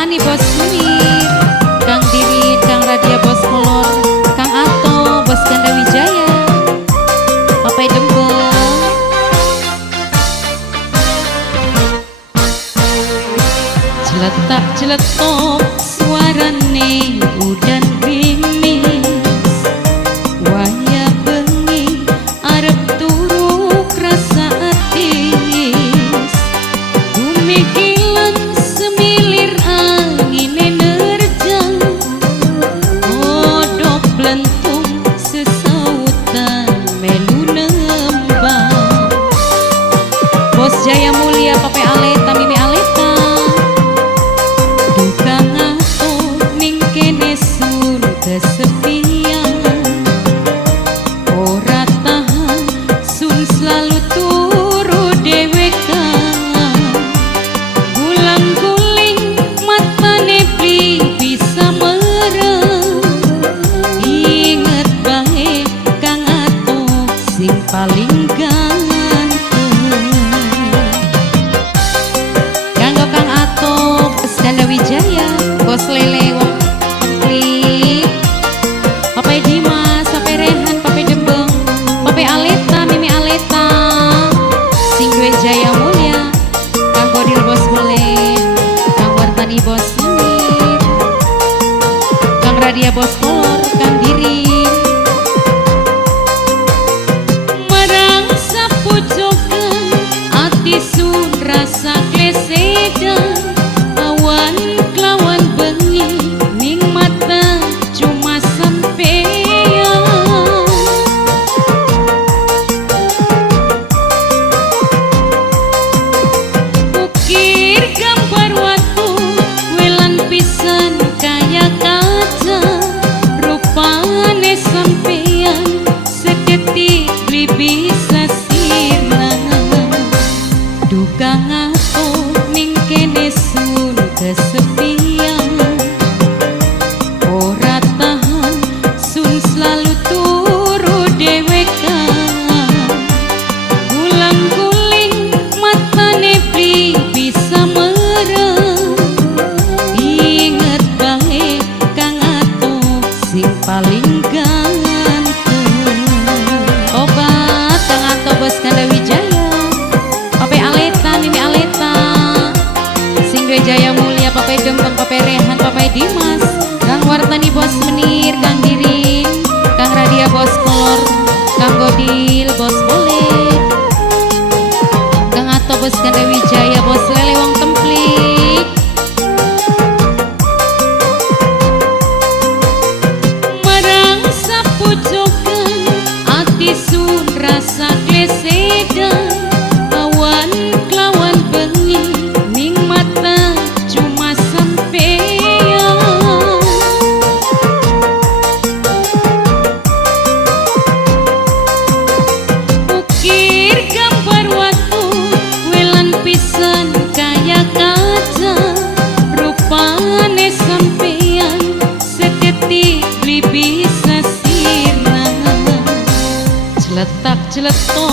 wartani bos Munir, Kang Diri, Kang Radia bos Kolor, Kang Ato bos Ganda Wijaya, Papai Dembel. Celetak celetok suarane udan gerimis, waya bengi arep turu rasa atis, bumi kilat semilir angin nerjang, odok blentung sesautan melu nembang. Bos Jaya Mulia Papai Aleta Mimi Aleta, duka ngato ning kene sun kesepian, ora tahan sun selalu turu dewekan, gulang-guling matane pli bisa merem, inget bae Kang Ato sing paling ganteng. Kanggo Kang Ato bos Ganda Wijaya, bos Lele wong klik, Papai Dimas, Papai Rehan, Papai Dembeng, Papai Aleta, Mimi Aleta, sing duwe Jaya Mulia, Kang Godil bos Bole, Kang Wartani bos Munir, Kang Radia bos Kolor, Kang Diri. Marang sapujokan ati sun rasa klesedan, awan kelawan bengi ning mata cuma sampeyan. Ukir gambar watu welan pisan kaya kaca, rupane sampeyan sedetik beli bisa sirna. Duka ngato ning kene sun kesepian, ora tahan sun selalu turu dewekan, gulang-guling matane pli bisa merem, inget bae Kang Ato sing paling ganteng. Obat Kang Ato bos Ganda Wijaya, Papai Aleta Mimi Aleta, sing duwe Jaya Mulia Papai Dembeng, Papai Rehan, Papai Dimas, Kang Wartani bos Menir, Kang Diri, Kang Radia bos Kolor, Kang Godil bos Bole, Kang Ato bos Ganda Wijaya, bos Lele wong templik. Marang sapujokan ati sun rasa klesedan, awan kelawan bengi ning mata cuma sampeyan. Ukir gambar watu welan pisan kaya kaca, rupane sampeyan sedetik beli bisa sirna. Celetak celetok